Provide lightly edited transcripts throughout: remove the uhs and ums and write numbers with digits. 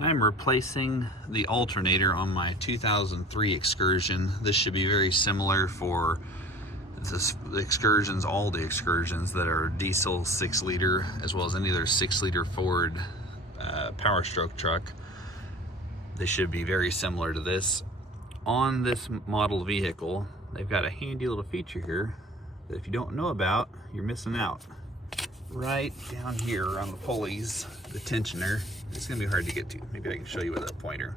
I'm replacing the alternator on my 2003 Excursion. This should be very similar for the Excursions, all the Excursions that are diesel 6-liter, as well as any other 6-liter Ford Power Stroke truck. They should be very similar to this. On this model vehicle, they've got a handy little feature here that if you don't know about, you're missing out. Right down here around the pulleys, the tensioner. It's gonna be hard to get to. Maybe I can show you with a pointer.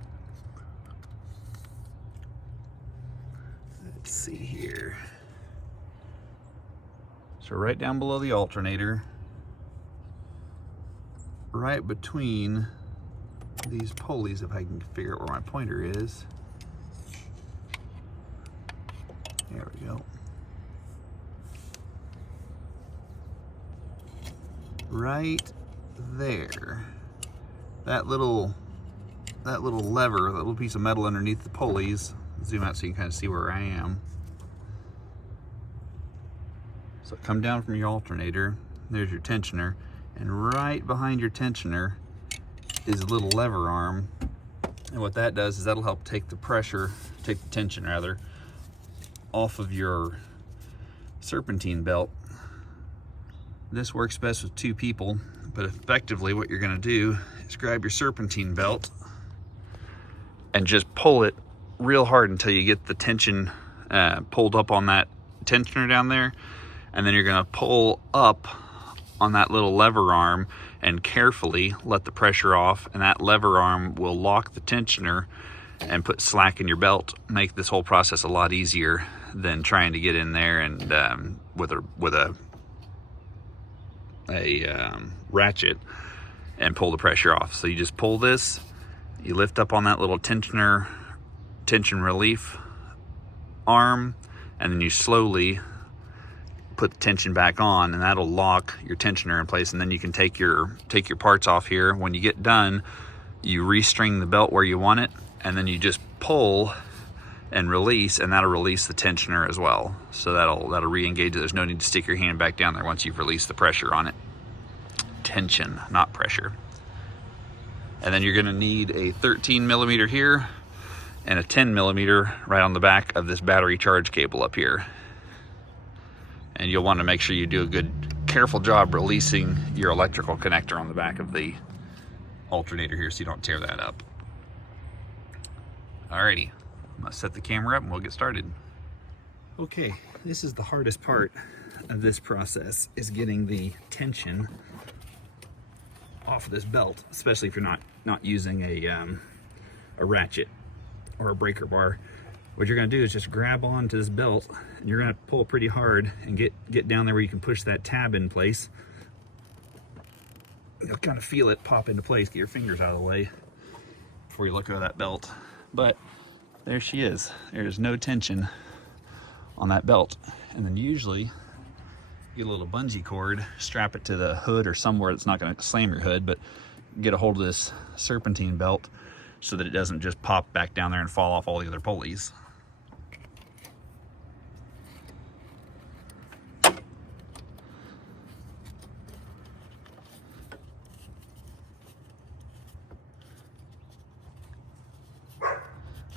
Let's see here. So right down below the alternator, right between these pulleys, if I can figure out where my pointer is. There we go. Right there. That little lever, that little piece of metal underneath the pulleys. Zoom out so you can kind of see where I am. So come down from your alternator, there's your tensioner, and right behind your tensioner is a little lever arm. And what that does is that'll help take the pressure, take the tension rather, off of your serpentine belt. This works best with 2 people, but effectively what you're gonna do is grab your serpentine belt and just pull it real hard until you get the tension pulled up on that tensioner down there. And then you're gonna pull up on that little lever arm and carefully let the pressure off, and that lever arm will lock the tensioner and put slack in your belt. Make this whole process a lot easier than trying to get in there and with a ratchet and pull the pressure off. So you just pull this, you lift up on that little tension relief arm, and then you slowly put the tension back on, and that'll lock your tensioner in place. And then you can take your parts off here. When you get done, you restring the belt where you want it, and then you just pull and release, and that'll release the tensioner as well. So that'll re-engage it. There's no need to stick your hand back down there once you've released the pressure on it. Tension, not pressure. And then you're gonna need a 13mm here and a 10mm right on the back of this battery charge cable up here. And you'll want to make sure you do a good, careful job releasing your electrical connector on the back of the alternator here so you don't tear that up. Alrighty, I'm gonna set the camera up and we'll get started. Okay, this is the hardest part of this process, is getting the tension off of this belt, especially if you're not using a ratchet or a breaker bar. What you're gonna do is just grab onto this belt, and you're gonna pull pretty hard and get down there where you can push that tab in place. You'll kind of feel it pop into place. Get your fingers out of the way before you let go of that belt. But there she is. There's no tension on that belt. And then usually get a little bungee cord, strap it to the hood or somewhere that's not gonna slam your hood, but get a hold of this serpentine belt so that it doesn't just pop back down there and fall off all the other pulleys.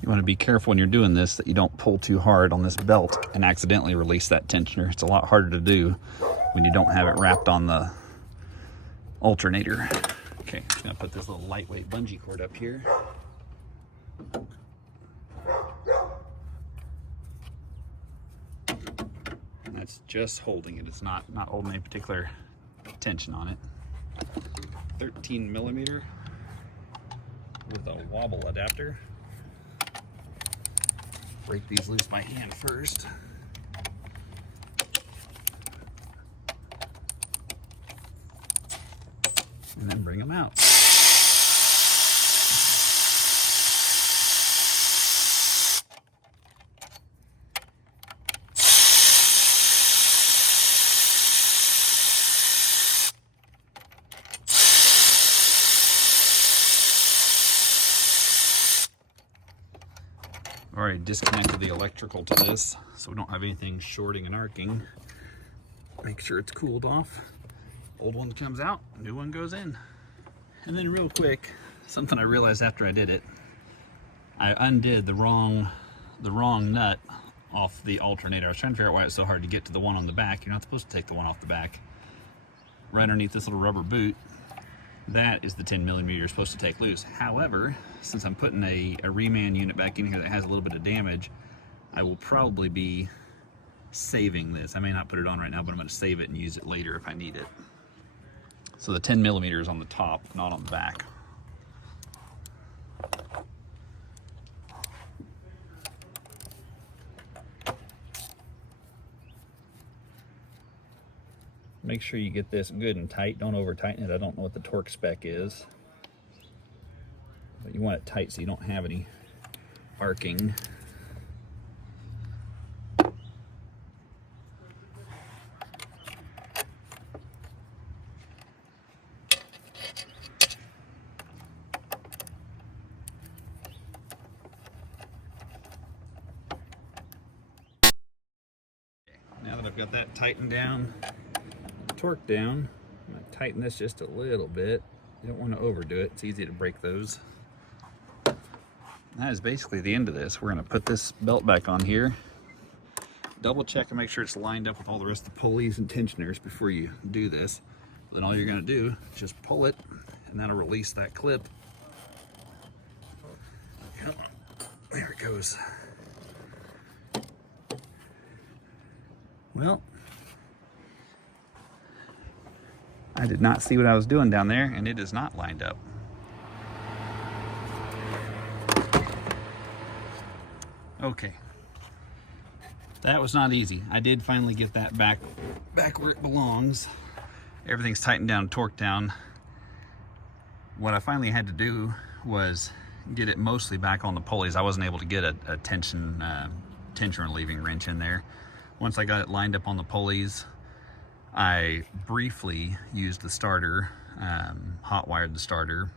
You want to be careful when you're doing this that you don't pull too hard on this belt and accidentally release that tensioner. It's a lot harder to do when you don't have it wrapped on the alternator. Okay, I'm just gonna put this little lightweight bungee cord up here. And that's just holding it. It's not holding any particular tension on it. 13mm with a wobble adapter. Break these loose by hand first. And then bring them out. Already disconnected the electrical to this, so we don't have anything shorting and arcing. Make sure it's cooled off. Old one comes out, new one goes in. And then real quick, something I realized after I did it. I undid the wrong nut off the alternator. I was trying to figure out why it's so hard to get to the one on the back. You're not supposed to take the one off the back. Right underneath this little rubber boot, that is the 10mm you're supposed to take loose. However, since I'm putting a reman unit back in here that has a little bit of damage, I will probably be saving this. I may not put it on right now, but I'm going to save it and use it later if I need it. So the 10mm is on the top, not on the back. Make sure you get this good and tight. Don't over tighten it. I don't know what the torque spec is, but you want it tight so you don't have any arcing. Now that I've got that tightened down, torque down, I'm going to tighten this just a little bit. You don't want to overdo it. It's easy to break those. That is basically the end of this. We're going to put this belt back on here. Double check and make sure it's lined up with all the rest of the pulleys and tensioners before you do this. Then all you're going to do is just pull it, and that'll release that clip. Come on. There it goes. Well, I did not see what I was doing down there, and it is not lined up. Okay. That was not easy. I did finally get that back where it belongs. Everything's tightened down, torqued down. What I finally had to do was get it mostly back on the pulleys. I wasn't able to get a tension relieving wrench in there. Once I got it lined up on the pulleys, I briefly used the starter, hot wired the starter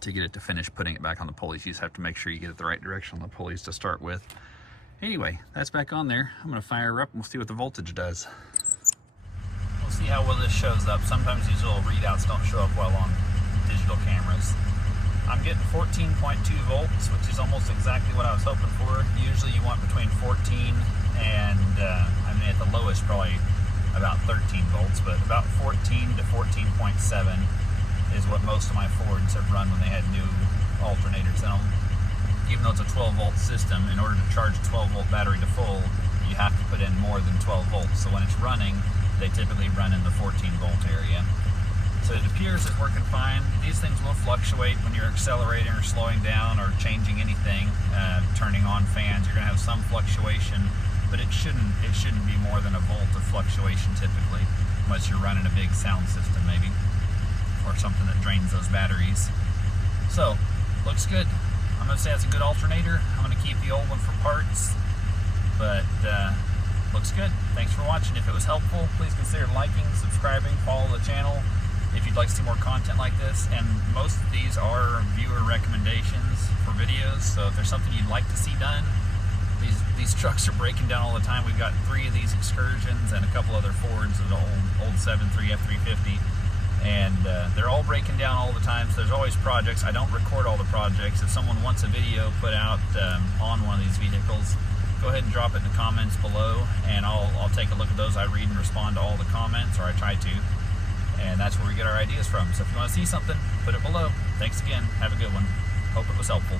to get it to finish putting it back on the pulleys. You just have to make sure you get it the right direction on the pulleys to start with. Anyway, that's back on there. I'm gonna fire her up and we'll see what the voltage does. We'll see how well this shows up. Sometimes these little readouts don't show up well on digital cameras. I'm getting 14.2 volts, which is almost exactly what I was hoping for. Usually you want between 14 and, I mean at the lowest probably about 13 volts, but about 14 to 14.7 is what most of my Fords have run when they had new alternators in them. Even though it's a 12 volt system, in order to charge a 12 volt battery to full, you have to put in more than 12 volts. So when it's running, they typically run in the 14 volt area. So it appears it's working fine. These things will fluctuate when you're accelerating or slowing down or changing anything, turning on fans. You're gonna have some fluctuation, but it shouldn't be more than a volt of fluctuation typically, unless you're running a big sound system maybe, or something that drains those batteries. So, looks good. I'm gonna say it's a good alternator. I'm gonna keep the old one for parts, but looks good. Thanks for watching. If it was helpful, please consider liking, subscribing, follow the channel if you'd like to see more content like this. And most of these are viewer recommendations for videos, so if there's something you'd like to see done, these trucks are breaking down all the time. We've got 3 of these Excursions and a couple other Fords, an old 7.3 F350, and they're all breaking down all the time. So there's always projects. I don't record all the projects. If someone wants a video put out on one of these vehicles, go ahead and drop it in the comments below, and I'll take a look at those. I read and respond to all the comments, or I try to, and that's where we get our ideas from. So if you want to see something, put it below. Thanks again. Have a good one. Hope it was helpful.